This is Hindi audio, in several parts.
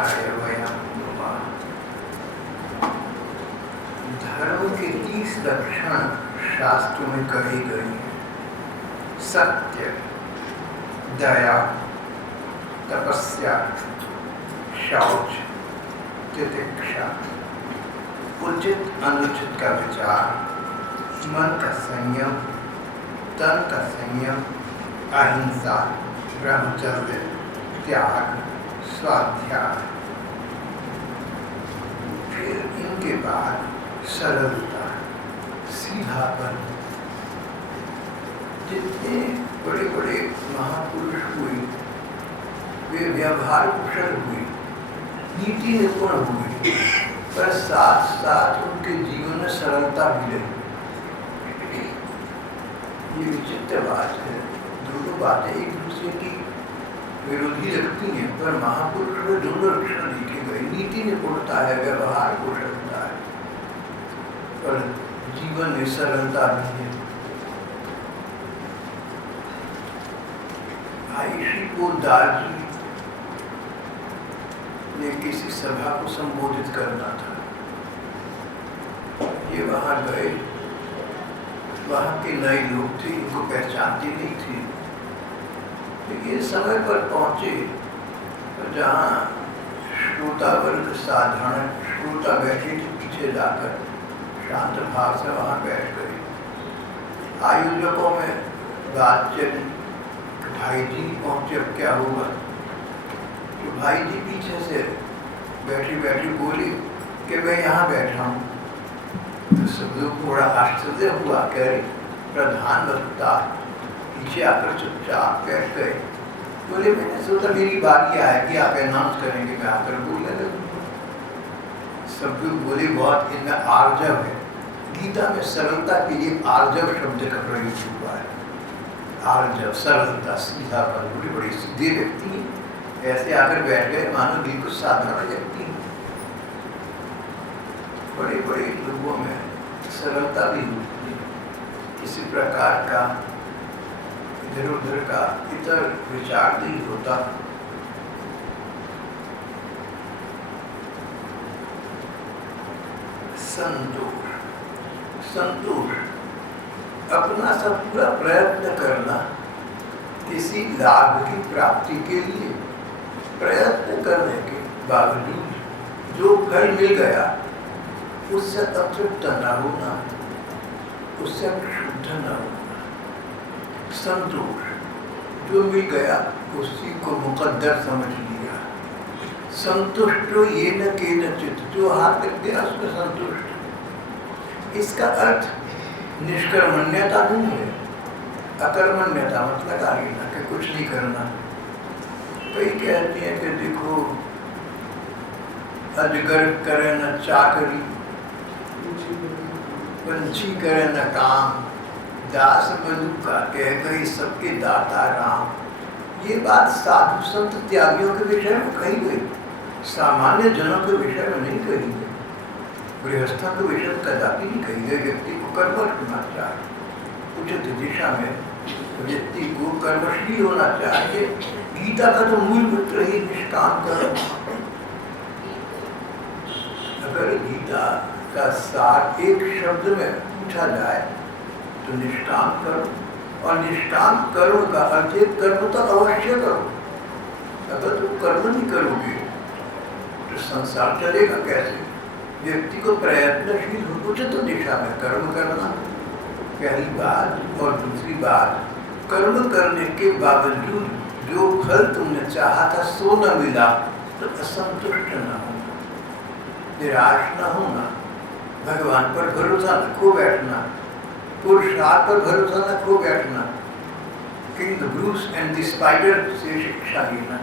ज्ञानाय वयमुपमा। धर्म के 30 लक्षण शास्त्रों में कही गई हैं। सत्य, दया, तपस्या, शौच, तितिक्षा, उचित अनुचित का विचार, मन का संयम, तन का संयम, अहिंसा, ब्रह्मचर्य, त्याग, स्वाध्याय। फिर इनके बाद सरलता, सीधापन। जितने बड़े बड़े महापुरुष हुए वे व्यवहार कुशल हुए, नीति निपुण हुए, पर साथ साथ उनके जीवन में सरलता भी रही। ये विचित्र बात है, दोनों बातें एक दूसरे की विरोधी लगती हैं, पर महापुरुष में दोनों लक्षण लिखे गए। नीति निपुणता है, व्यवहार कुशलता है, पर जीवन में सरलता भी है। भाई श्री पोद्दार जी ने किसी सभा को संबोधित करना था। ये वहां गए, वहां के नए लोग थे, इनको पहचानते नहीं थे। ये समय पर पहुंचे तो जहाँ श्रोता वर्ग, साधारण श्रोता बैठे थे, पीछे जाकर शांत भाव से वहाँ बैठ गए। आयोजकों में बात चली, भाई जी पहुँचे, अब क्या होगा। तो भाई जी पीछे से बैठी बैठी बोली कि मैं यहाँ बैठा हूँ। तो सब लोग थोड़ा आश्चर्य हुआ, कह रही प्रधान वक्ता पीछे आकर चुपचाप बैठ गए। बोले मैंने सोचा मेरी बारी आएगी, आप अनाउंस करेंगे, मैं आकर बोलने लगूंगा। सब लोग बोले बहुत इनमें आर्जव है। गीता में सरलता के लिए आर्जव शब्द का प्रयोग हुआ है। आर्जव, सरलता, सीधापन। बड़े बड़े सीधे व्यक्ति ऐसे आकर बैठ गए मानो बिल्कुल साधारण व्यक्ति। बड़े बड़े लोगों में सरलता भी होती है, किसी प्रकार का इधर उधर का इतर विचार नहीं होता। संतोष, संतोष अपना सब पूरा प्रयत्न करना किसी लाभ की प्राप्ति के लिए। प्रयत्न करने के बावजूद जो फल मिल गया उससे अतृप्त न होना, उससे शुद्ध न होना। संतोष, जो मिल गया उसी को मुकद्दर समझ लिया। संतुष्टो ये न केनचित्, जो हाथ लग गया उसमें संतुष्ट। इसका अर्थ निष्कर्मण्यता नहीं है। अकर्मण्यता मतलब आगे कि कुछ नहीं करना। कई कहते हैं कि देखो अजगर करे न चाकरी, पंछी करे न काम, दास मधुका कह गई सबके दाता राम। ये बात साधु संत त्यागियों के विषय में कही गई, सामान्य जनों के विषय में नहीं कही गई। गृहस्थों के विषय में कदापि नहीं कही गई। व्यक्ति को कर्मठ होना चाहिए, उचित दिशा में व्यक्ति को कर्मशील होना चाहिए। गीता का तो मूल मंत्र ही निष्काम कर्म। अगर गीता का सार एक शब्द में पूछा जाए तो निष्काम कर्म। और निष्काम कर्म का अर्थ है कर्म तो अवश्य करो। अगर तुम कर्म नहीं करोगे तो संसार चलेगा कैसे। व्यक्ति को प्रयत्नशील हो, उचित दिशा में कर्म करना पहली बात। और दूसरी बात, कर्म करने के बावजूद जो फल तुमने चाहा था सो न मिला तो असंतुष्ट न होना, निराश न होना, भगवान पर भरोसा न खो बैठना, पुरुषार्थ पर भरोसा न खो बैठना। King Bruce and the spider से शिक्षा लेना।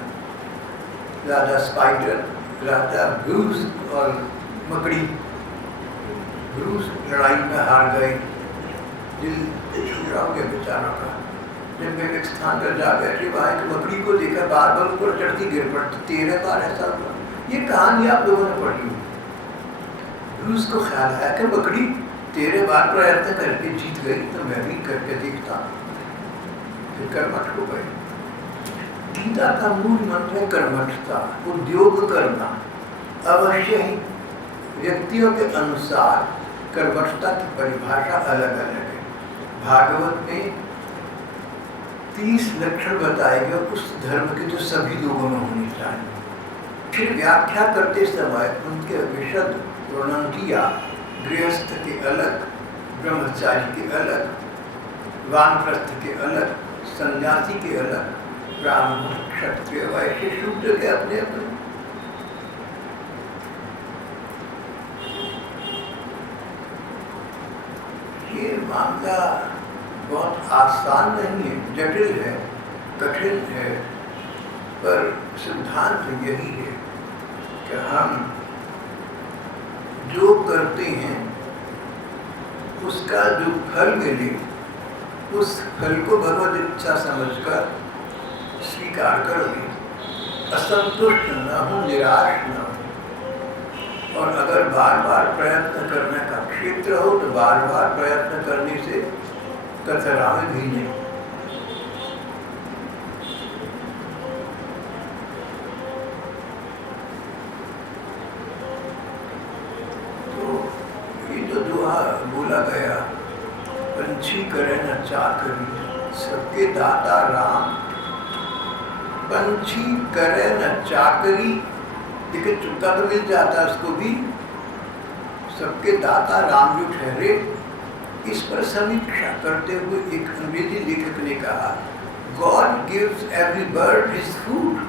राजा स्पाइडर, राजा ब्रूस और मकड़ी। ब्रूस लड़ाई में हार गए, दिल छुड़ा हो गया बेचारों का। जब वे एक स्थान पर जा बैठे, वहाँ एक मकड़ी को देखा बार बार ऊपर चढ़ती गिर पड़ती। 13 बार ऐसा हुआ। ये कहानी आप लोगों ने पढ़ी। ब्रूस को ख्याल आया कि मकड़ी 13 बार प्रयत्न करके जीत गई तो मैं भी करके देखता। फिर कर्मठ हो गए। गीता का मूल मंत्र है कर्मठता, उद्योग करना। अवश्य ही व्यक्तियों के अनुसार कर्मठता की परिभाषा अलग अलग है। भागवत में 30 लक्षण बताए गए उस धर्म के जो सभी लोगों में होनी चाहिए। फिर व्याख्या करते समय उनके विशद वर्णन किया। गृहस्थ के अलग, ब्रह्मचारी के अलग, वानप्रस्थ के अलग, सन्यासी के अलग, ब्राह्मण, क्षत्रिय, वैश्य, शूद्र के अपने अपने। ये मामला बहुत आसान नहीं है, जटिल है, कठिन है, पर सिद्धांत यही है कि हम जो करते हैं उसका जो फल मिले उस फल को भगवत इच्छा समझकर स्वीकार कर ले, असंतुष्ट न हो, निराश न हो। और अगर बार बार प्रयत्न करने का क्षेत्र हो तो बार बार प्रयत्न करने से कतरावे भी नहीं। बोला गया, पंछी करे न चाकरी, सबके दाता राम। पंछी करे न चाकरी, लेकिन चुपका तो मिल जाता है उसको भी। सबके दाता राम जो ठहरे। इस पर समीक्षा करते हुए एक अंग्रेजी लेखक ने कहा, God gives every bird his food,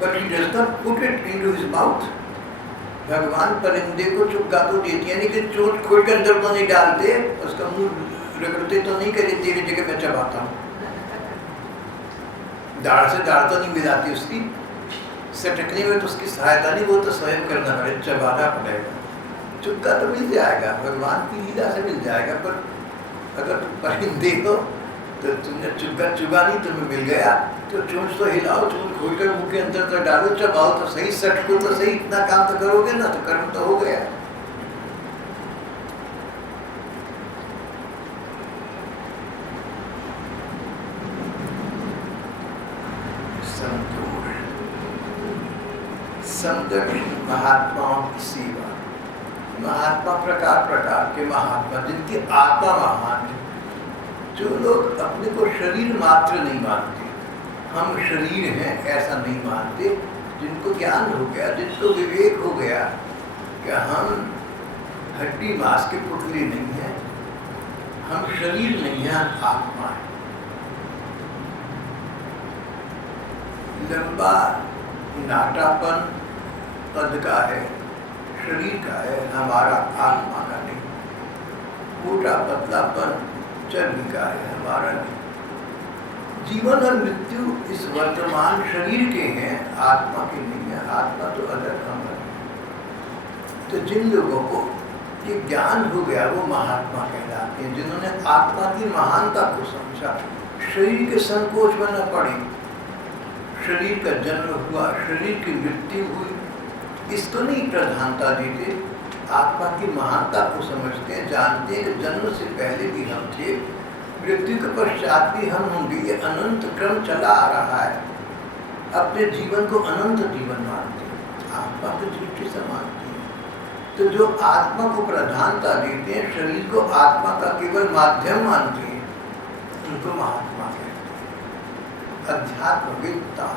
but he does not put it into his mouth. भगवान परिंदे को चुपका तो देती है, लेकिन चोट खोल के अंदर तो नहीं डालते, उसका मुंह रगड़ते तो नहीं करे तेरी जगह मैं चबाता हूँ। दाढ़ से दाढ़ तो नहीं मिलाती उसकी, सटकने में तो उसकी सहायता नहीं, वो तो स्वयं करना पड़े, चबाना पड़ेगा। चुपका तो मिल जाएगा, भगवान की लीला से मिल जाएगा। पर अगर तुम परिंदे हो तो तुमने चुपका चुगा नहीं, तुम्हें मिल गया तो चोंच तो हिलाओ, चोंच खोल कर मुंह के अंदर तो डालो, चबाओ तो सही, सटको तो सही, इतना काम तो करोगे ना, तो कर्म तो हो गया। संतोष, संदर्शन, महात्माओं की सेवा। महात्मा प्रकार प्रकार के महात्मा, जिनकी आत्मा महान है। जो लोग अपने को शरीर मात्र नहीं मानते, हम शरीर हैं ऐसा नहीं मानते, जिनको ज्ञान हो गया, जिनको विवेक हो गया कि हम हड्डी मांस के पुतले नहीं हैं, हम शरीर नहीं हैं, हम आत्मा है। लंबा नाटापन पद का है, शरीर का है, हमारा आत्मा का नहीं। मोटा पतलापन चर्बी का है, हमारा नहीं। जीवन और मृत्यु इस वर्तमान शरीर के हैं, आत्मा के नहीं है। आत्मा तो अलग हम है। तो जिन लोगों को ये ज्ञान हो गया वो महात्मा कहलाते हैं, जिन्होंने आत्मा की महानता को समझा, शरीर के संकोच में न पड़े। शरीर का जन्म हुआ, शरीर की मृत्यु हुई, इसको नहीं प्रधानता देते, आत्मा की महानता को समझते हैं, जानते हैं कि जन्म से पहले भी हम थे, मृत्यु के पश्चात भी हम होंगे। ये अनंत क्रम चला आ रहा है। अपने जीवन को अनंत जीवन मानते हैं, आत्मा की दृष्टि से मानते हैं। तो जो आत्मा को प्रधानता देते हैं, शरीर को आत्मा का केवल माध्यम मानते हैं, उनको महात्मा कहते हैं। अध्यात्मवेत्ता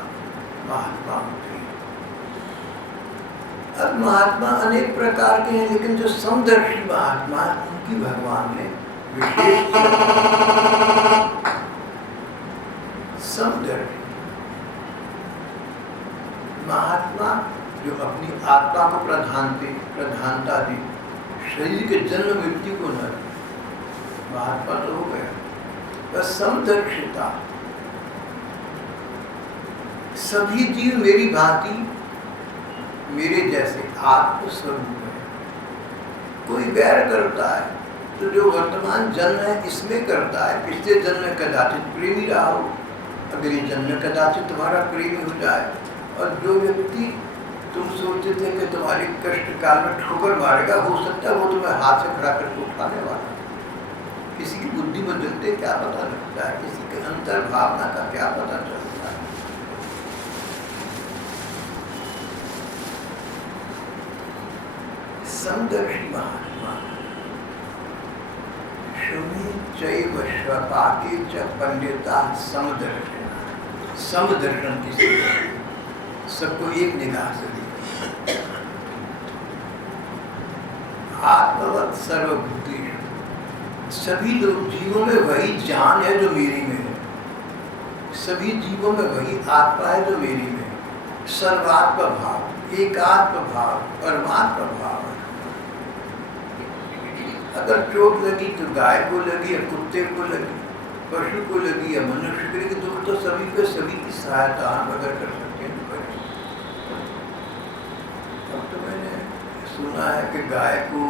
महात्मा होते हैं। अब महात्मा अनेक प्रकार के हैं, लेकिन जो समदर्शी महात्मा है उनकी भगवान ने विशेष समदर्शी महात्मा जो अपनी आत्मा को प्रधानता दी, शरीर के जन्म मृत्यु को न, महात्मा तो हो गया। बस समदर्शिता, सभी जीव मेरी भांति मेरे जैसे आत्मस्वरूप है। कोई वैर करता है तो जो वर्तमान जन्म है इसमें करता है, पिछले जन्म में कदाचित प्रेमी रहा हो, अगले जन्म में कदाचित तुम्हारा प्रेमी हो जाए। और जो व्यक्ति तुम सोचते थे कि तुम्हारी कष्ट काल में ठोकर मारेगा, हो सकता है वो तुम्हें हाथ से खड़ा करके उठाने वाला। किसी की बुद्धि बदलते क्या पता लगता है, किसी के अंतर भावना का क्या पता चलता है। समदर्शी महात्मा शुनि चैव स्वपाके च पंडिता समदर्शन। समदर्शन किसी सबको एक निगाह से देखते, आत्मवत सर्वभूति, सभी लोग जीवों में वही जान है जो मेरी में है, सभी जीवों में वही आत्मा है जो मेरी में है। सर्वात्म भाव, एकात्म भाव, परमात्म भाव। अगर चोट लगी तो गाय को लगी या कुत्ते को लगी, पशु को लगी या मनुष्य को लगी, दुख तो सभी को, सभी की सहायता हम अगर कर सकते हैं तो करें। अब तो मैंने सुना है कि गाय को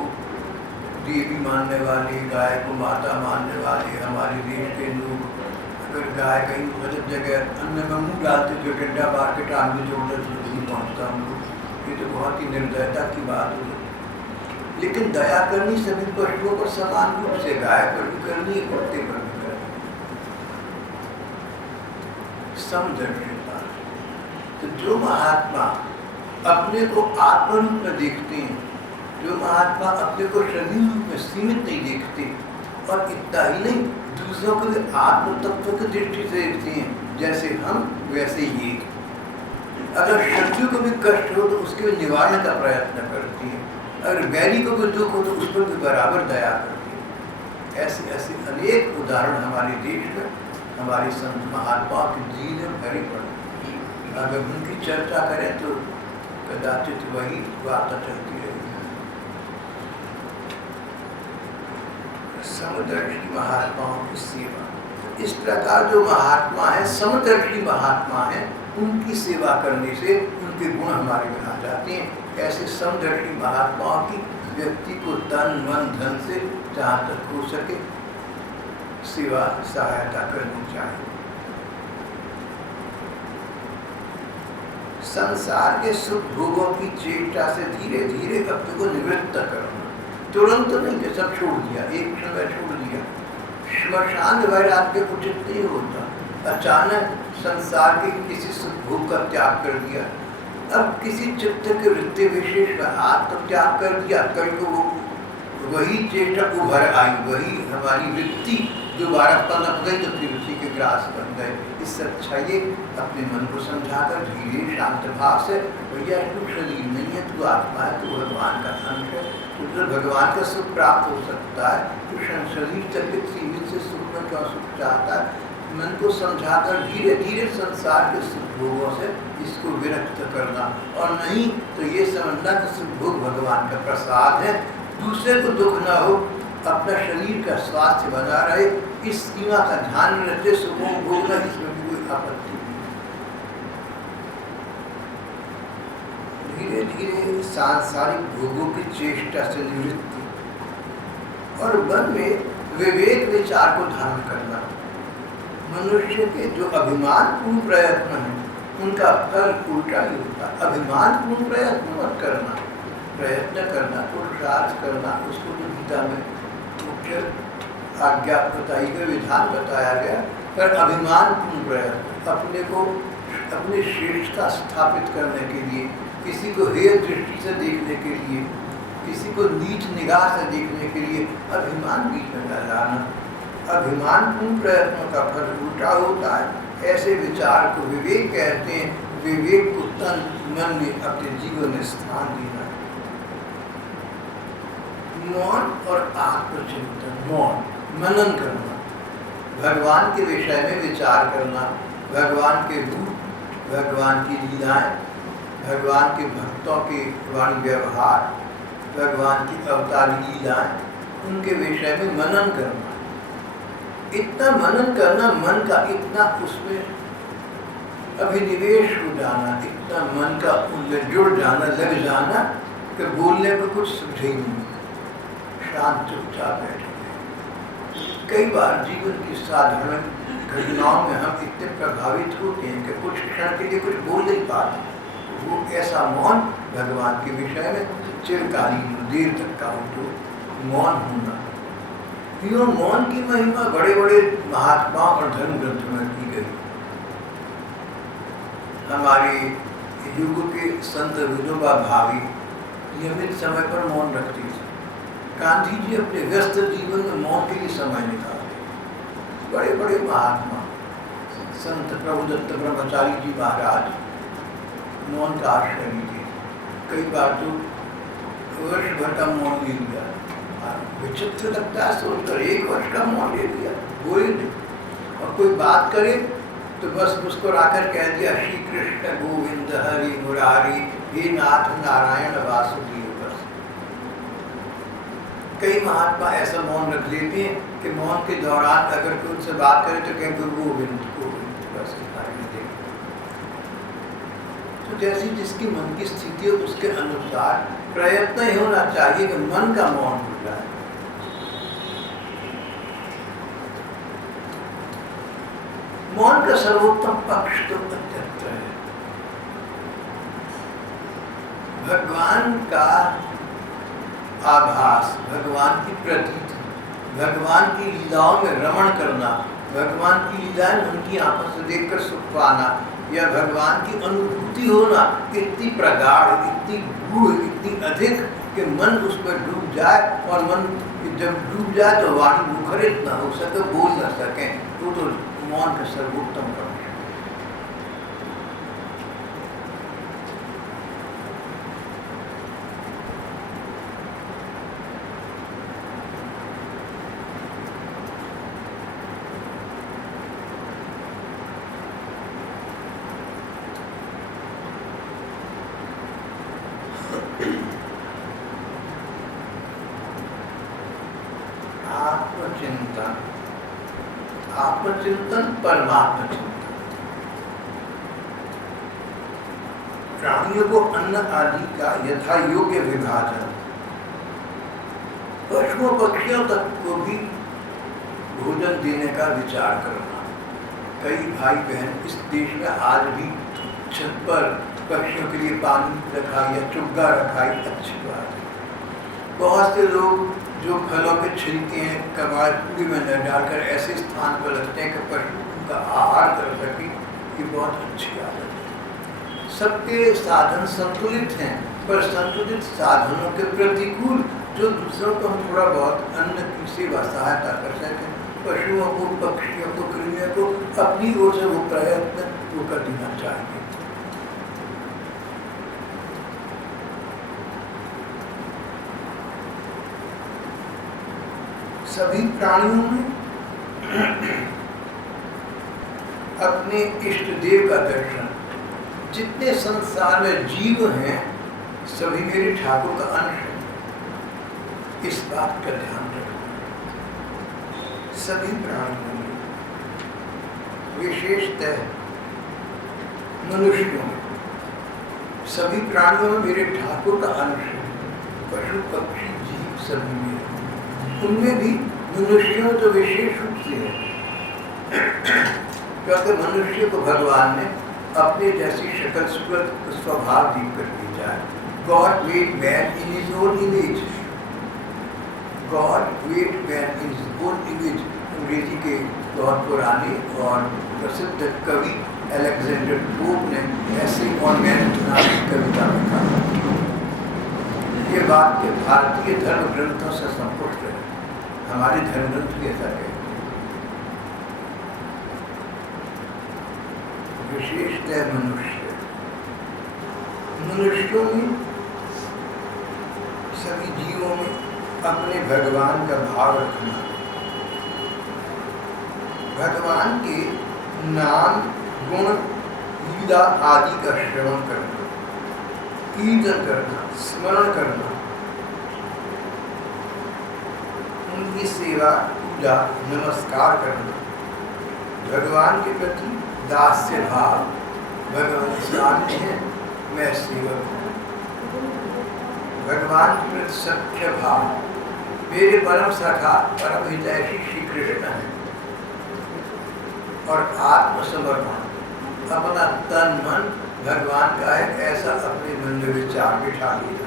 देवी मानने वाली, गाय को माता मानने वाली हमारे देश के लोग अगर गाय कहीं गलत जगह अन्न में मुँह डालते तो डंडा मार के टांग में जोड़ देते तो नहीं पहुँचता उनको। ये तो बहुत ही निर्दयता की बात हुई। लेकिन दया करनी सभी पशुओं पर समान रूप से, गाय पर भी करनी है, कुत्ते पर भी करनी। समदर्शिता। तो जो महात्मा अपने को आत्म रूप में देखते हैं, जो महात्मा अपने को शरीर रूप में सीमित नहीं देखते, और इतना ही नहीं दूसरों को भी आत्म तत्व की दृष्टि से देखते हैं, जैसे हम वैसे ये। अगर शत्रु को भी कष्ट हो तो उसके निवारण का प्रयत्न करती है, अगर बैरी को भी दुख हो तो उस पर भी बराबर दया करती है। ऐसे ऐसे अनेक उदाहरण हमारे देश में हमारे संत महात्माओं की जीवन में भरी पड़ी। अगर उनकी चर्चा करें तो कदाचित वही वार्ता चलती रहेगी। समदर्शी महात्माओं की सेवा, इस प्रकार जो महात्मा है, समदर्शी महात्मा है, उनकी सेवा करने से उनके गुण हमारे में आ जाते हैं। ऐसे समदर्शी महात्माओं की व्यक्ति को तन मन धन से जहाँ तक हो सके सेवा सहायता करनी चाहिए। संसार के सुख भोगों की चेष्टा से धीरे धीरे अपने को निवृत्त करना, तुरंत नहीं कि सब छोड़ दिया, एक क्षण में छोड़ दिया। श्मशान वैराग्य उचित नहीं होता। अचानक संसार के किसी सुख भोग का त्याग कर दिया, अब किसी चित्त के वृत्ति विशेष में आत्म त्याग कर दिया, कल को वही चेष्टा उभर आई, वही हमारी वृत्ति दोबारा पनप गई तो फिर उसी के ग्रास बन गए। इससे अच्छा ये अपने मन को समझाकर धीरे शांत भाव से, भैया तू शरीर नहीं है, तू आत्मा है, तू भगवान का अंश है, तुझे भगवान का सुख प्राप्त हो सकता है, तू शरीर तक सीमित से सुख में क्यों सुख चाहता है। मन को समझाकर धीरे धीरे संसार के सुख भोगों से इसको विरक्त करना, और नहीं तो ये समझना कि सुख भोग भगवान का प्रसाद है, दूसरे को दुख ना हो, अपना शरीर का स्वास्थ्य बना रहे, इस सीमा का ध्यान रखते सुखों भोगना, इसमें भी कोई आपत्ति नहीं। धीरे धीरे सांसारिक भोगों की चेष्टा से निवृत्ति और मन में विवेक विचार को धारण करना। मनुष्य के जो अभिमानपूर्ण प्रयत्न है उनका फल उल्टा ही होता है। अभिमानपूर्ण प्रयत्न मत करना, प्रयत्न करना, पुरुषार्थ करना, उसको तो गीता में मुख्य आज्ञा बताई गई, विधान बताया गया। पर अभिमानपूर्ण प्रयत्न अपने को अपनी श्रेष्ठता स्थापित करने के लिए, किसी को हेय दृष्टि से देखने के लिए, किसी को नीच निगाह से देखने के लिए अभिमान बीच में न लाना। अभिमानपूर्ण प्रयत्नों का फल उल्टा होता है। ऐसे विचार को विवेक कहते हैं। विवेक को तन मन में अपने जीवन में स्थान देना। मौन और आत्मचिंतन, मौन मनन करना, भगवान के विषय में विचार करना, भगवान के रूप, भगवान की लीलाएं, भगवान के भक्तों के वाणी व्यवहार, भगवान की अवतारी लीलाएं, उनके विषय में मनन करना। इतना मनन करना, मन का इतना उसमें अभिनिवेश हो जाना, इतना मन का उनमें जुड़ जाना, लग जाना कि बोलने को कुछ समझे नहीं, शांत चुपचाप बैठे। कई बार जीवन की साधारण घटनाओं में हम इतने प्रभावित होते हैं कि कुछ क्षण के लिए कुछ बोल नहीं पाते। वो ऐसा मौन भगवान के विषय में चिरकालीन देर तक का हो तो मौन होना। यूँ मौन की महिमा बड़े बड़े महात्माओं और धर्म ग्रंथों में की गई। हमारे युग के संत विनोबा भावे नियमित समय पर मौन रखती थी। गांधी जी अपने व्यस्त जीवन में मौन के लिए समय निकालते। बड़े बड़े महात्मा संत प्रभुदत्त ब्रह्मचारी जी महाराज मौन का आश्रय लीजिए। कई बार तो वर्ष भर का मौन ले लिया। विचित्र लगता है सोचकर, 1 वर्ष का मौन ले लिया, बोले नहीं। और कोई बात करे तो बस मुस्कुराकर कह दिया, श्री कृष्ण गोविंद हरि मुरारी हे नाथ नारायण वासुदेव। बस कई महात्मा ऐसा मौन रख लेते हैं कि मौन के दौरान अगर कोई उनसे बात करे तो कहें गुरु गोविंद गोविंद, बस इतना ही दें। तो जैसी जिसकी मन की स्थिति हो उसके अनुसार प्रयत्न ही होना चाहिए कि मन का मौन हो जाए। मौन का सर्वोत्तम पक्ष तो अत्यंत है। भगवान का आभास, भगवान की प्रतीति, भगवान की लीलाओं में रमण करना, भगवान की लीलाएं उनकी आंखों से देखकर सुख पाना, या भगवान की अनुभूति होना इतनी प्रगाढ़, इतनी गूढ़, इतनी अधिक कि मन उस पर डूब जाए। और मन जब डूब जाए तो वाणी मुखरित न हो सके, बोल न सके। तो मौन का सर्वोत्तम पक्ष। आत्मचिंतन, आत्मचिंतन, परमात्म चिंतन। प्राणियों को अन्न आदि का यथा योग्य विभाजन, पशुओं पक्षियों तक को भी भोजन देने का विचार करना। कई भाई बहन इस देश में आज भी छत पर पक्षियों के लिए पानी रखा या चुग्गा रखा, अच्छी बात है। बहुत से लोग जो फलों के छिलके हैं कबाड़ पूरी में न डालकर ऐसे स्थान पर रखते हैं कि पशु उनका आहार कर सके, ये बहुत अच्छी आदत है। सबके साधन संतुलित हैं, पर संतुलित साधनों के प्रतिकूल जो दूसरों को हम थोड़ा बहुत अन्न की सेवा सहायता कर सकें, पशुओं को, पक्षियों को, कृमियों को अपनी ओर से वो प्रयत्न वो कर देना चाहिए। सभी प्राणियों में अपने इष्ट देव का दर्शन, जितने संसार में जीव हैं सभी मेरे ठाकुर का अंश है, इस बात का ध्यान रखना। सभी प्राणियों में, विशेषतः मनुष्यों में, सभी प्राणियों में मेरे ठाकुर का अंश है। पशु पक्षी जीव सभी में, उनमें भी मनुष्यों तो विशेष रूप से है, क्योंकि मनुष्य को भगवान ने अपने जैसी शक्ल सूरत स्वभाव दी कर भेजा है। God made man in his own image. God made man in his own image। अंग्रेजी के बहुत पुराने और प्रसिद्ध कवि अलेक्जेंडर पोप ने ऐसे ऑन मैन नाम की कविता लिखा। ये वाक्य भारतीय धर्म ग्रंथों से संपुष्ट है, हमारे धर्म ग्रंथ भी ऐसा कहते हैं। विशेषतः मनुष्यों में, सभी जीवों में अपने भगवान का भाव रखना, भगवान के नाम गुण लीला आदि का श्रवण करना, कीर्तन करना, स्मरण करना, उनकी सेवा पूजा नमस्कार करना, भगवान के प्रति दास्य भाव, भगवान स्वामी है मैं सेवक हूँ, भगवान के प्रति सख्य भाव, मेरे परम सखा परम हितैषी श्री कृष्ण है, और आत्मसमर्पण, अपना तन मन भगवान का है ऐसा अपने मन में विचार बिठा लिया।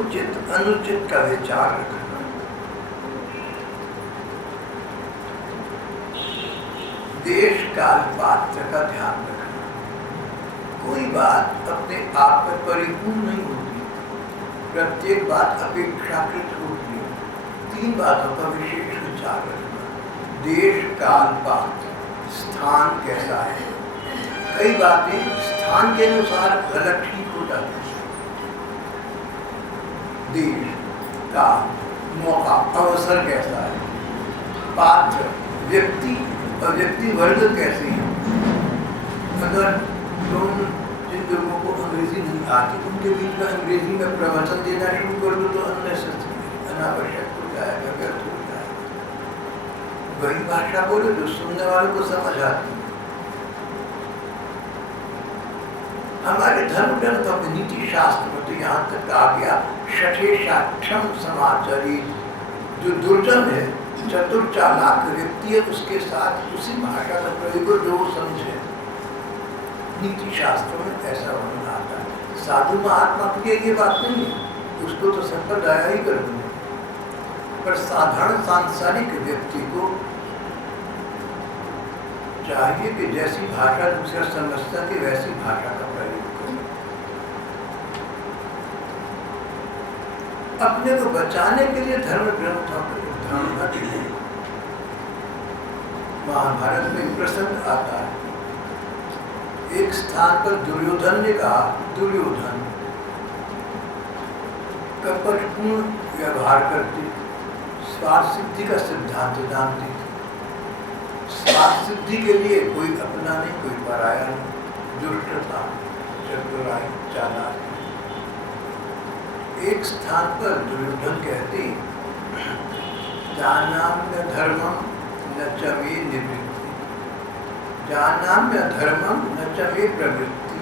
उचित अनुचित का विचार रखना। देश काल पात्र का ध्यान रखना। कोई बात अपने आप में परिपूर्ण नहीं होती, प्रत्येक बात अपेक्षाकृत होती है। 3 बातों का विशेष विचार रखना। देश काल पात्र, स्थान कैसा है। कई बातें स्थान के अनुसार अलग ठीक हो जाती है। देश काल मौका अवसर कैसा है। पात्र व्यक्ति और व्यक्ति वर्ग कैसे हैं। अगर तुम जिन लोगों को अंग्रेजी नहीं आती उनके बीच में अंग्रेजी में प्रवचन देना शुरू कर दो तो अनावश्यक हो जाएगा, व्यर्थ हो जाएगा। वही भाषा बोलो जो सुनने वालों को समझ आती है। हमारे धर्म ग्रंथों में नीति शास्त्र में तो यहाँ तक आ गया षठे साक्षम समाचारी। जो दुर्जन है, चतुर चालाक व्यक्ति है, उसके साथ उसी भाषा का प्रयोग जो वो समझे। नीति शास्त्रों में ऐसा वर्णन आता है। साधु महात्मा के लिए ये बात नहीं है, उसको तो सब पर दया ही कर दूंगा, पर साधारण सांसारिक व्यक्ति को चाहिए कि जैसी भाषा दूसरा समझता कि वैसी भाषा का प्रयोग करें। अपने को बचाने के लिए धर्म ग्रंथों को उद्धारण किए। महाभारत में एक प्रसंग आता है। एक स्थान पर दुर्योधन ने कहा, दुर्योधन कपटपूर्ण व्यवहार करते, स्वार्थ सिद्धि का सिद्धांत जानते। स्वार्थ सिद्धि के लिए कोई अपना नहीं, कोई पराया नहीं, दुष्टता, चतुराई, चालाकी। एक स्थान पर दुर्योधन कहते, जानाम्य धर्मम न च मे निवृत्ति, जानाम्य धर्मम न च मे प्रवृत्ति।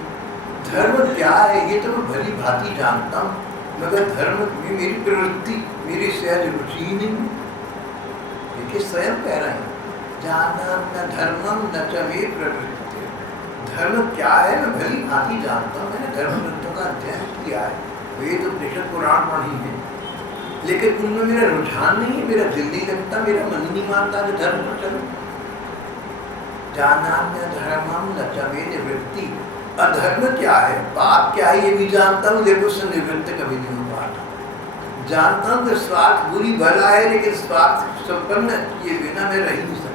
धर्म क्या है ये तो मैं भली भांति जानता हूँ, मगर धर्म में मेरी प्रवृत्ति, मेरी सहज रुचि ही नहीं। देखिए स्वयं कह रहे हैं, जानाम्य धर्मम न च मे प्रवृत्ति। धर्म क्या है मैं भली भांति जानता हूँ, मैंने धर्म ग्रंथों का अध्ययन किया है, वेद उपनिषद पुराण पढ़ी है, लेकिन उनमें मेरा रुझान नहीं है, मेरा दिल नहीं लगता, मेरा मन नहीं मानता कि धर्म पर चलो। जानाम्य धर्मम न च मे निवृत्ति। अधर्म क्या है, पाप क्या है ये भी जानता हूँ, लेकिन उससे निवृत्त कभी नहीं हो पाता। जानता हूँ कि स्वार्थ बुरी भला है, लेकिन स्वार्थ संपन्न किए बिना मैं रह नहीं सकता।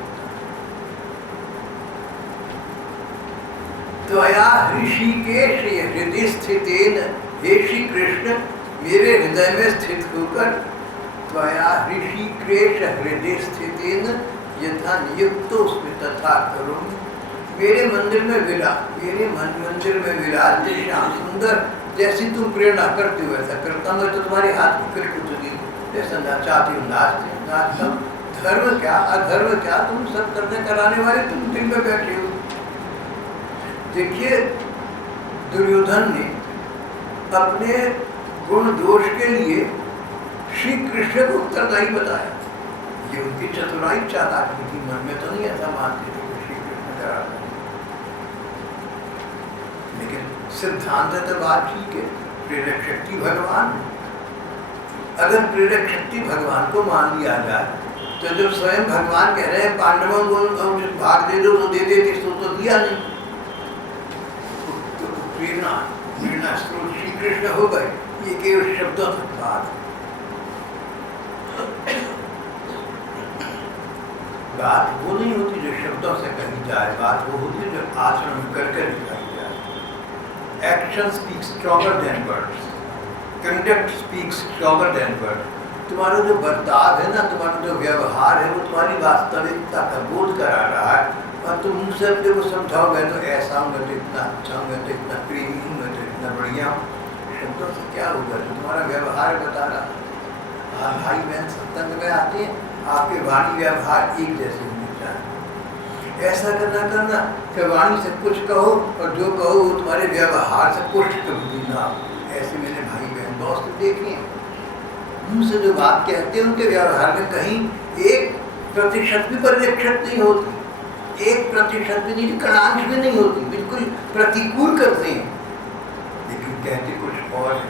त्वया ऋषिकेश हृदय स्थितेन, हे श्री कृष्ण मेरे हृदय में स्थित होकर, त्वया ऋषिकेश हृदय स्थितेन यथा नियुक्त उसमें तथा करोमि। मेरे मंदिर में विराजते श्याम सुंदर, जैसी तुम प्रेरणा करते हो वैसा करता हूँ। तो तुम्हारे हाथ में कृष्ण तुझी जैसा नाचाती हूँ नाचता हूँ। धर्म क्या अधर्म क्या, तुम सब करने कराने वाले तुम दिल में बैठे हो। देखिए दुर्योधन ने अपने गुण दोष के लिए श्री कृष्ण को उत्तरदायी बताया। ये उनकी चतुराई चालाकी थी, मन में तो नहीं ऐसा मानते थे कि श्री कृष्ण करा। लेकिन सिद्धांत तो बात ठीक है, प्रेरक शक्ति भगवान। अगर प्रेरक शक्ति भगवान को मान लिया जाए तो जब स्वयं भगवान कह रहे हैं पांडवों को भाग दे दो तो दे देते, तो दिया नहीं। तो प्रेरणा स्रोत श्री कृष्ण हो गए, ये केवल शब्दों तक बात। बात वो नहीं होती जो शब्दों से कही जाए, बात वो होती है जो आचरण में करके दिखाई जाए। Action speaks stronger than words, conduct speaks stronger than words. तुम्हारा जो बर्ताव है ना, तुम्हारा जो व्यवहार है, वो तुम्हारी वास्तविकता का बोध करा रहा है। और तुम मुझसे अपने को समझाओ, मैं तो ऐसा हूँ, मैं तो इतना अच्छा हूँ, मैं तो इतना प्रेमी हूँ, मैं तो इतना बढ़िया हूँ। शब्दों से क्या होगा, जो तुम्हारा व्यवहार बता रहा। हाँ भाई बहन सत्संग में आते हैं, आपके वाणी व्यवहार एक जैसे होने चाहिए। ऐसा करना कि वाणी से कुछ कहो और जो कहो वो तुम्हारे व्यवहार से कुछ कभी ना। ऐसे मैंने भाई बहन दोस्त देखे हैं, उनसे जो बात कहते हैं उनके व्यवहार में कहीं 1% भी परिलक्षित नहीं होती, 1% भी नहीं, कणांश भी नहीं होती, बिल्कुल प्रतिकूल करते हैं, लेकिन कहते कुछ और है।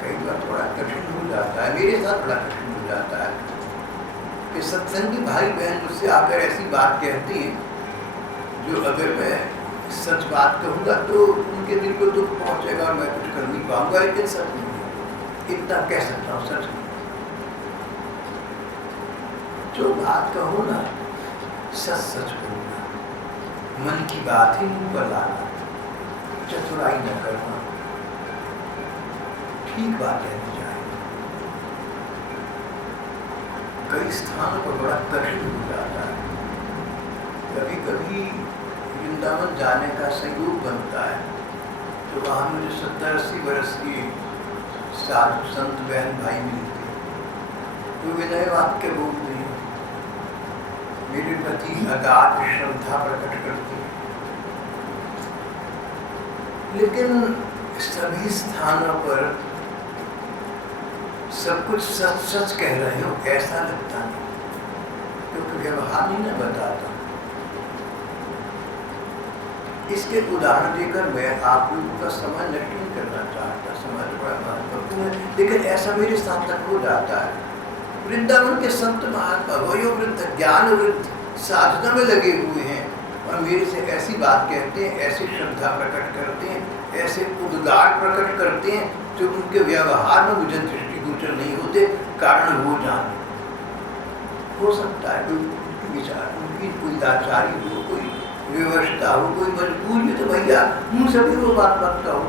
कई बार थोड़ा कठिन हो जाता है, मेरे साथ बड़ा कठिन हो जाता है। कि सत्संगी भाई बहन मुझसे आकर ऐसी बात कहती हैं जो अगर मैं सच बात कहूँगा तो उनके दिल को दुख पहुँचेगा और मैं कुछ कर नहीं पाऊंगा, लेकिन सच नहीं, इतना कह सकता हूँ, सच नहीं। जो बात कहो ना सच सच कहूँगा, मन की बात ही मुंह पर लाना, चतुराई न करना, ठीक बात कहनी चाहिए। कई स्थानों पर बड़ा कठिन हो जाता है, कभी कभी वृंदावन जाने का संयोग बनता है तो वहाँ मुझे 70-80 वर्ष की साधु संत बहन भाई मिलते हैं, तो विनय वाक्य बोलते हैं, मेरे प्रति अगाध श्रद्धा प्रकट करते हैं, लेकिन सभी स्थानों पर सब कुछ सच सच कह रहे हो ऐसा लगता नहीं, क्योंकि व्यवहार ही न बताता। इसके उदाहरण देकर मैं आप लोगों का समय नष्ट नहीं करना चाहता, समय बड़ा महत्वपूर्ण है, लेकिन ऐसा मेरे साथ तक हो जाता है। वृंदावन के संत महात्मा वयोवृद्ध ज्ञान वृद्ध साधना में लगे हुए हैं और मेरे से ऐसी बात कहते हैं, ऐसी श्रद्धा प्रकट करते हैं, ऐसे उद्गार प्रकट करते हैं जो उनके व्यवहार में मुझे दृष्टिगोचर नहीं होते, कारण वो जाने। हो सकता है कोई विचार, उनकी कोई लाचारी हो, कोई व्यवस्था हो, कोई मजबूरी हो, तो भैया मुँह से भी वो बात बनता हो।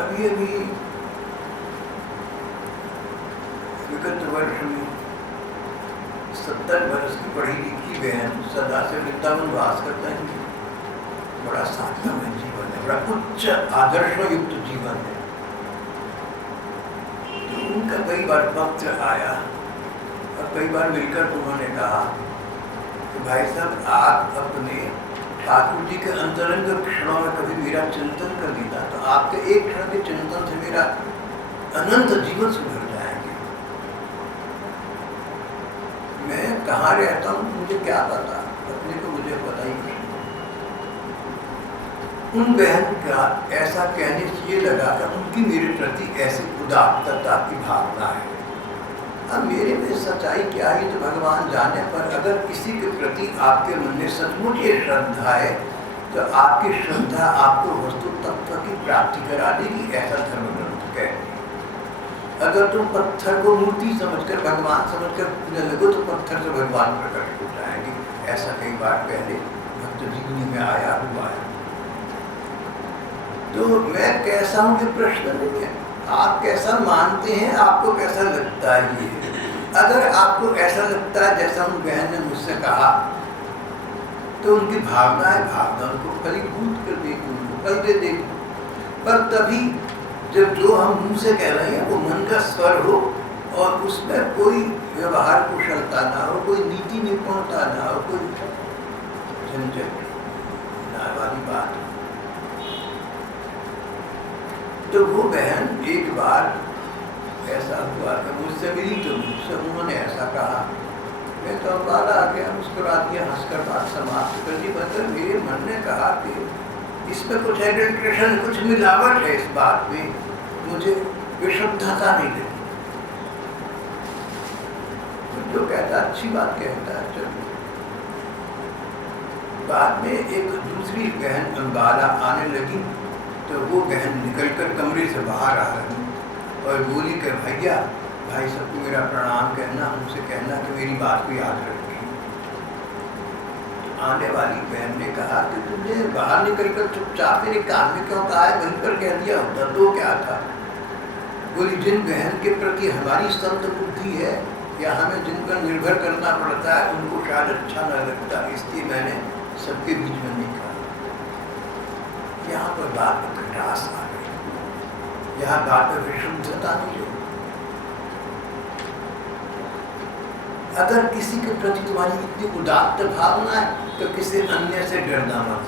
अभी अभी विगत वर्ष में 70 वर्ष की पढ़ी लिखी बहन सदा से वृंदावन वास करता है, बड़ा साधना जीवन है, बड़ा उच्च आदर्श युक्त जीवन है। तो उनका कई बार पत्र आया और कई बार मिलकर उन्होंने कहा कि भाई साहब आप अपने ठाकुर जी के अंतरंग क्षणों में कभी मेरा चिंतन कर लेता तो आपके एक क्षण के चिंतन से मेरा अनंत जीवन सुधर जाएंगे। मैं कहाँ रहता हूँ मुझे क्या पता, अपने को मुझे पता ही नहीं। उन बहन का ऐसा कहने से ये लगा था उनकी मेरे प्रति ऐसी उदात्तता की भावना है। अब मेरे में सच्चाई क्या है तो भगवान जाने, पर अगर किसी के प्रति आपके मन में सचमुच ये श्रद्धा है तो आपकी श्रद्धा आपको वस्तु तत्व की प्राप्ति करा देगी, ऐसा धर्म ग्रंथ कहते हैं। अगर तुम पत्थर को मूर्ति समझकर भगवान समझकर पूजने लगो तो पत्थर से भगवान प्रकट हो जाएंगे, ऐसा कई बार पहले भक्त जीवनी में आया हुआ है। तो मैं कैसा हूँ ये प्रश्न नहीं है, आप कैसा मानते हैं, आपको कैसा लगता है। ये अगर आपको ऐसा लगता है जैसा उन बहन ने मुझसे कहा तो उनकी भावना है, भावना उनको फलीभूत कर देगी, उनको फल दे देगी। पर तभी जब जो हम मुंह से कह रहे हैं वो मन का स्वर हो और उसमें कोई व्यवहार कुशलता ना हो, कोई नीति निपुणता ना हो, कोई झंझट ना वाली बात। तो वो बहन एक बार ऐसा हुआ कि मुझसे मिली तो मुझसे उन्होंने ऐसा कहा, मैं तो बात आ गया, मुस्कुरा दिया, हंसकर बात समाप्त कर दी। मतलब मेरे मन ने कहा कि इसमें कुछ एडल्ट्रेशन, कुछ मिलावट है इस बात में, मुझे विशुद्धता नहीं लगी। तो जो कहता अच्छी बात कहता है, चलो। बाद में एक दूसरी बहन अम्बाला आने लगी तो वो बहन निकलकर कमरे से बाहर आ रही और बोली कि भैया भाई सबको मेरा प्रणाम कहना, उनसे कहना कि मेरी बात को याद रखें। आने वाली बहन ने कहा कि तुमने बाहर निकलकर चुपचाप मेरे कान में क्यों कहा है, वहीं पर कह दिया होता तो क्या था। बोली जिन बहन के प्रति हमारी संत बुद्धि है या हमें जिन पर निर्भर करना पड़ता है उनको शायद अच्छा न लगता, इसलिए मैंने सबके बीच में नहीं कहा। यहाँ पर बात में खटास आ गई, यहाँ बात में विशुद्धता नहीं हो। अगर किसी के प्रति तुम्हारी इतनी उदात्त भावना है तो किसी अन्य से डरना मत,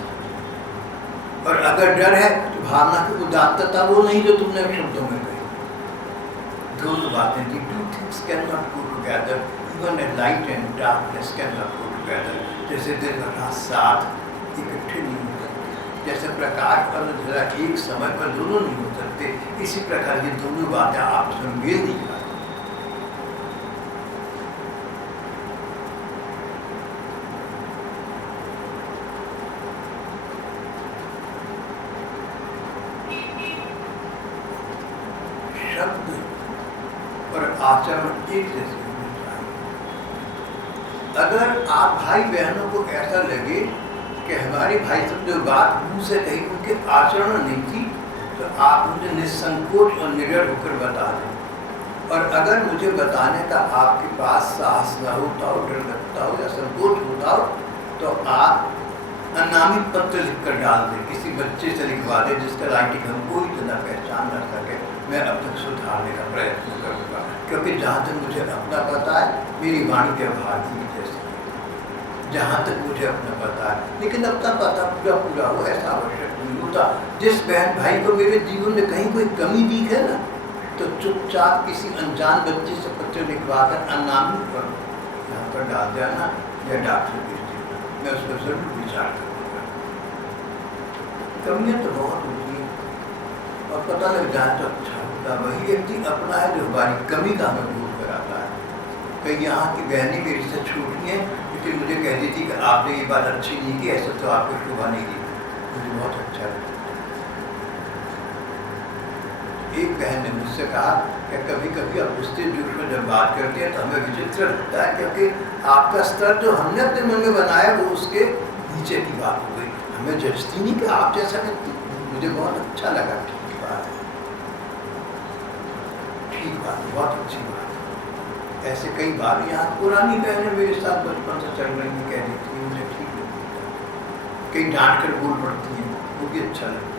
और अगर डर है तो भावना की उदात्तता वो नहीं जो तुमने शब्दों में कही। दोनों बातें थी, two things can not go together, even a light and darkness can not go together. जैसे दिन और रात साथ इकट्ठे नहीं हो सकते। जैसे प्रकाश और अंधेरा एक समय पर दोनों नहीं हो सकते, इसी प्रकार ये दोनों बातें आपस में मेल नहीं खाती। शब्द और आचरण एक जैसे होने चाहिए। अगर आप भाई बहनों को ऐसा लगे कि हमारे भाई सब जो बात मुंह से कही उनके आचरण नहीं थी, तो आप मुझे निसंकोच और निडर होकर बता दें। और अगर मुझे बताने का आपके पास साहस न होता हो, डर लगता हो या संकोच होता हो, तो आप अनामी पत्र लिखकर डाल दें, किसी बच्चे से लिखवा दें जिसका राइटिंग हम कोई इतना पहचान न सके। मैं अब तक सुधारने का प्रयत्न करूँगा, क्योंकि जहाँ तक मुझे अपना पता है मेरी वाणी व्यवहार की जैसी है, जहाँ तक मुझे अपना पता है। लेकिन अपना पता पूरा पूरा हो ऐसा आवश्यक नहीं होता। जिस बहन भाई को मेरे जीवन में कहीं कोई कमी दिख है ना, तो चुपचाप किसी अनजान बच्चे से पत्र लिखवा कर अनामी पर यहाँ पर डाल देना या डॉक्टर भेज देना, मैं उस पर जरूर विचार करूँगा। कमियाँ तो बहुत होती हैं और पता लग जाए तो अच्छा होता। वही व्यक्ति अपना है जो हमारी कमी का हमें दूर कराता है। कहीं यहाँ की बहनें मेरी से छोटी हैं, लेकिन मुझे कह दी थी कि आपने ये बात अच्छी नहीं की, ऐसा तो आपको शोभा नहीं दी। मुझे बहुत अच्छा लगा। एक बहन ने मुझसे कहा कि कभी कभी आप उससे जुड़ में जब बात करते हैं तो हमें विचित्र लगता है, क्योंकि आपका स्तर जो हमने अपने मन में बनाया वो उसके नीचे की बात हो गई। हमें जजती नहीं कि आप जैसा व्यक्ति। मुझे बहुत अच्छा लगा। ठीक बात है, ठीक बात, बहुत अच्छी बात। ऐसे कई बार यहाँ पुरानी बहनें मेरे साथ बचपन से चल रही हैं, कह देती हैं मुझे ठीक लगता है, कई डांट कर बोल पड़ती हैं, वो भी अच्छा लगता है।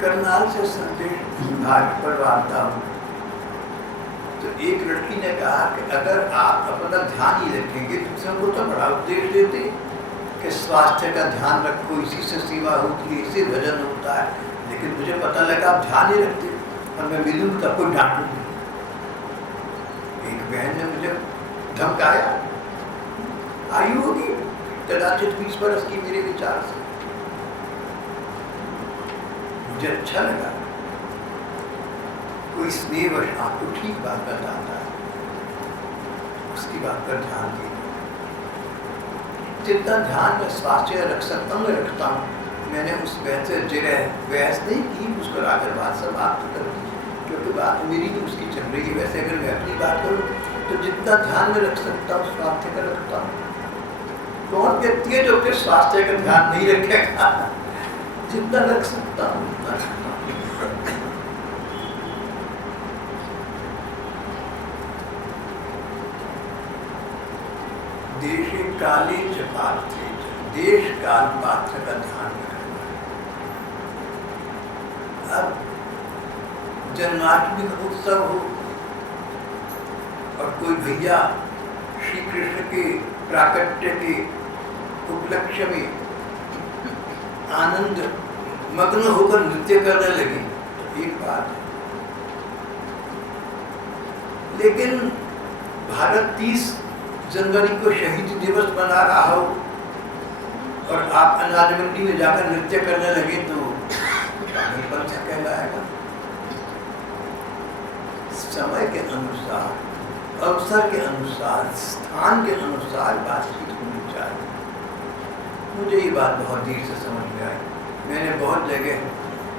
करनाल से संदेश भाग पर वार्ता हुई, तो एक लड़की ने कहा कि अगर आप अपना ध्यान ही रखेंगे, दूसरों को तो बड़ा उपदेश देते कि स्वास्थ्य का ध्यान रखो, इसी से सेवा होती है, इसी भजन होता है, लेकिन मुझे पता लगा आप ध्यान ही रखते और मैं मिलूँ तब कोई डांटू नहीं। एक बहन ने मुझे धमकाया, आयु होगी कदाचित 20 बरस की मेरे विचार से। मुझे अच्छा लगा कोई स्नेहवश आपको ठीक बात बताता है, उसकी बात पर ध्यान दीजिए। जितना ध्यान में स्वास्थ्य रख सकता हूँ मैं रखता हूँ। मैंने उस बहन से बहस नहीं की, उसको आकर बात समाप्त कर दी, क्योंकि बात मेरी भी उसकी चल रही है। वैसे अगर मैं अपनी बात करूँ तो जितना ध्यान में रख सकता हूँ स्वास्थ्य का रखता हूँ। कौन व्यक्ति है जो फिर स्वास्थ्य का ध्यान नहीं रखेगा? जितना रख सकता हूँ उतना रखता हूँ। देश काले च पात्रे, देश काल पात्र का ध्यान रखना। अब जन्माष्टमी का उत्सव हो और कोई भैया श्री कृष्ण के प्राकट्य के उपलक्ष्य में आनंद मग्न होकर नृत्य करने लगे तो एक बात है, लेकिन भारत 30 जनवरी को शहीद दिवस मना रहा हो और आप अनाज मंडी में जाकर नृत्य करने लगे तो पागलपन से कहलाएगा। समय के अनुसार, अवसर के अनुसार, स्थान के अनुसार बातचीत होनी चाहिए। मुझे ये बात बहुत देर से समझ में आई। मैंने बहुत जगह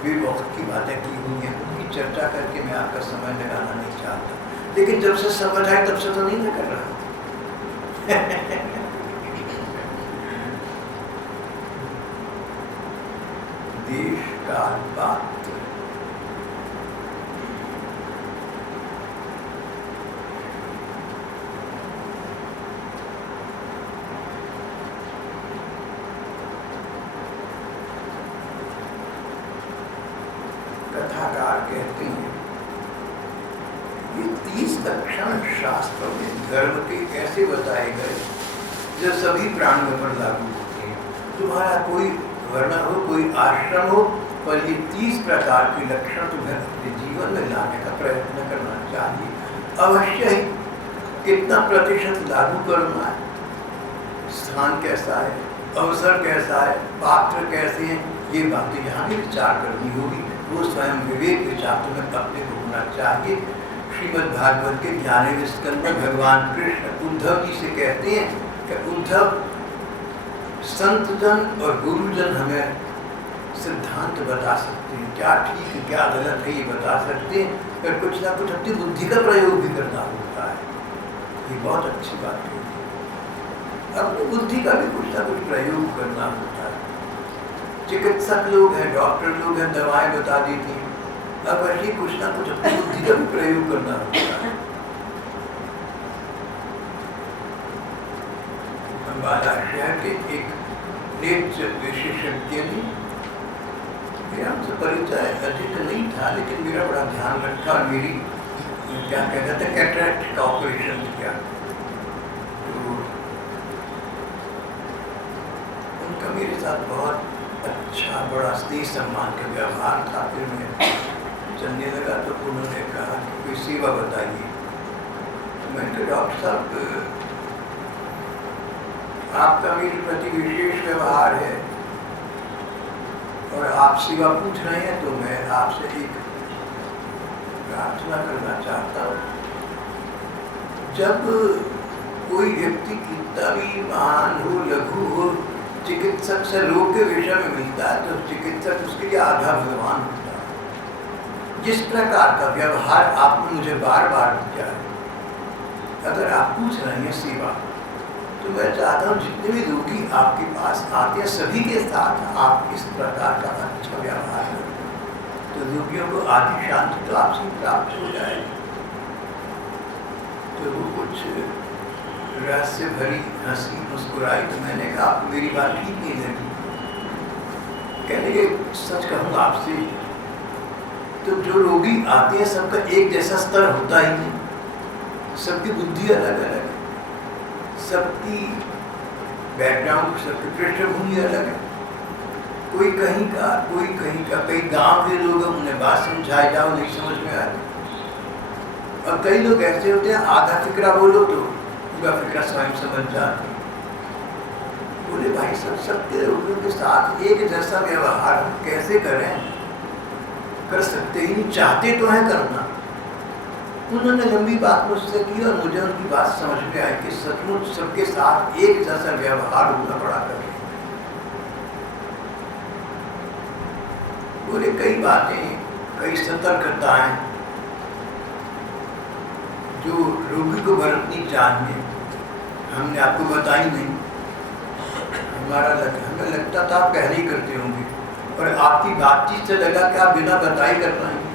भी वक्त की बातें की हुई हैं, उनकी चर्चा करके मैं आपका समय लगाना नहीं चाहता, लेकिन जब से समझ आए तब से तो नहीं मैं कर रहा। देश काल पात्र, कथाकार कहते हैं ये 30 लक्षण शास्त्रों में धर्म के ऐसे बताए गए जो सभी प्राणियों पर लागू होते हैं। तुम्हारा कोई वर्ण हो, कोई आश्रम हो, पर ये 30 प्रकार के लक्षण तुम्हें अपने जीवन में लाने का प्रयत्न करना चाहिए। अवश्य ही कितना प्रतिशत लागू करना है, स्थान कैसा है, अवसर कैसा है, पात्र कैसे हैं, ये बातें यहाँ भी विचार करनी होगी। वो स्वयं विवेक विचार तुम्हें अपने को होना चाहिए। श्रीमद् भागवत के 11वें स्कंद में भगवान कृष्ण उद्धव जी से कहते हैं कि उद्धव, संतजन और गुरुजन हमें सिद्धांत बता सकते हैं, क्या ठीक है क्या गलत है ये बता सकते हैं, पर कुछ ना कुछ अपनी बुद्धि का प्रयोग भी करना होता है। ये बहुत अच्छी बात है, अपनी बुद्धि का भी कुछ ना कुछ प्रयोग करना होता है। चिकित्सक लोग हैं, डॉक्टर लोग हैं, दवाएं बता देती हैं, अब ऐसी कुछ ना कुछ अपनी बुद्धि का भी प्रयोग करना होता है। अम्बाला शहर के एक नेत्र विशेषज्ञ ने, मेरा हमसे परिचय अधिक नहीं था, लेकिन मेरा बड़ा ध्यान रखा और मेरी क्या कहते थे कैटरेक्ट का ऑपरेशन किया। तो उनका मेरे साथ बहुत अच्छा, बड़ा स्नेह सम्मान का व्यवहार था। फिर मैं चलने लगा तो उन्होंने कहा कि कोई सेवा बताइए। तो मैंने कहा डॉक्टर साहब, आपका मेरे प्रति विशेष व्यवहार है और आप सेवा पूछ रहे हैं, तो मैं आपसे एक प्रार्थना करना चाहता हूँ। जब कोई व्यक्ति कितना भी महान हो, लघु हो, चिकित्सक से रोग के विषय में मिलता है, तो चिकित्सक उसके लिए आधा भगवान होता है। जिस प्रकार का व्यवहार आपने मुझे बार बार दिया है, अगर आप पूछ रहे हैं सेवा, तो मैं चाहता हूँ जितने भी रोगी आपके पास आते हैं सभी के साथ आप इस प्रकार का अच्छा व्यवहार करें, तो रोगियों को आदि शांति तो आपसे प्राप्त हो जाएगी। तो वो कुछ रहस्य भरी हंसी मुस्कुराई, तो मैंने कहा आपको मेरी बात ठीक नहीं लगी। कहने के सच कहूँ आपसे, तो जो रोगी आते हैं सबका एक जैसा स्तर होता ही नहीं, सबकी बुद्धि अलग अलग है, सबकी बैकग्राउंड, सबकी पृष्ठभूमि अलग है। कोई कहीं का, कोई कहीं का, कई गांव के लोग उन्हें बात समझाए जाओ नहीं समझ में आती, और कई लोग ऐसे होते हैं आधा फिक्रा बोलो तो पूरा फिक्रा स्वयं समझ जाते। बोले भाई सब सबके लोगों के साथ एक जैसा व्यवहार कैसे करें, कर सकते ही नहीं, चाहते तो है करना। उन्होंने लंबी बात मुझसे की और मुझे उनकी बात समझ में आई कि सचमुच सबके साथ एक जैसा व्यवहार होना बड़ा कठिन। बोले कई बातें, कई सतर्कताएं जो रोगी को बरतनी चाहिए हमने आपको बताई नहीं। हमें लगता था आप पहले ही करते होंगे, और आपकी बातचीत से लगा कि आप बिना बताए कर रहे हैं।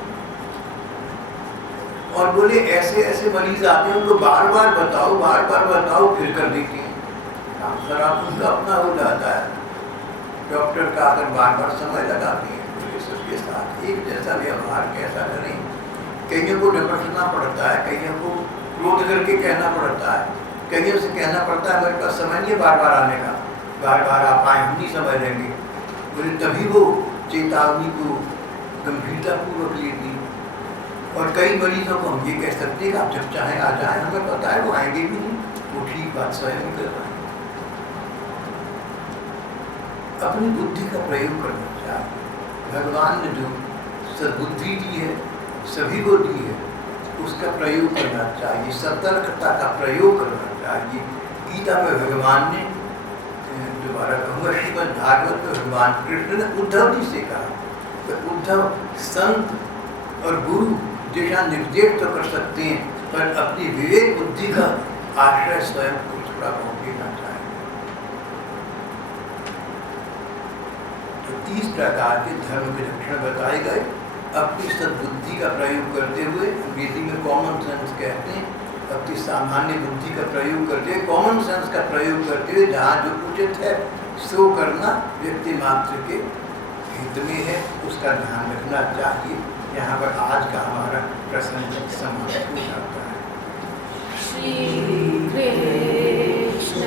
और बोले ऐसे ऐसे मरीज आते हैं उनको बार बार बताओ फिर कर देती हैं। सर आप उनका अपना हो जाता है, डॉक्टर का अगर बार बार समय लगाते हैं, तो सबके साथ एक जैसा व्यवहार कैसा करें। कईयों को डपटना पड़ता है, कईयों को क्रोध करके कहना पड़ता है, कईयों से कहना पड़ता है मेरे पास समय नहीं बार बार आने का, बार बार आप आए हम नहीं समय लेंगे। बोले तभी वो चेतावनी को गंभीरतापूर्वक लेती। और कई मरीजों को हम ये कह सकते हैं कि आप जब चाहें आ जाएं, हमें पता है वो आएंगे भी नहीं, वो ठीक बात स्वयं ही कर रहे हैं। अपनी बुद्धि का प्रयोग करना चाहिए। भगवान ने जो सद्बुद्धि दी है, सभी को दी है, उसका प्रयोग करना चाहिए, सतर्कता का प्रयोग करना चाहिए। गीता में भगवान ने, दोबारा कहूँगा, श्रीमद् भागवत में भगवान कृष्ण ने उद्धव जी से कहा तो उद्धव संत और गुरु दिशा निर्देश तो कर सकते हैं, पर अपनी विवेक बुद्धि का आश्रय स्वयं को थोड़ा बहुत लेना चाहिए। तो 30 प्रकार के धर्म के लक्षण बताए गए। अपनी सद्बुद्धि का प्रयोग करते हुए, अंग्रेजी में कॉमन सेंस कहते हैं, अपनी सामान्य बुद्धि का प्रयोग करते हुए, कॉमन सेंस का प्रयोग करते हुए, जहाँ जो उचित है सो करना व्यक्ति मात्र के हित में है, उसका ध्यान रखना चाहिए। यहाँ पर आज का हमारा प्रसंग समाप्त हो जाता है। श्री कृष्ण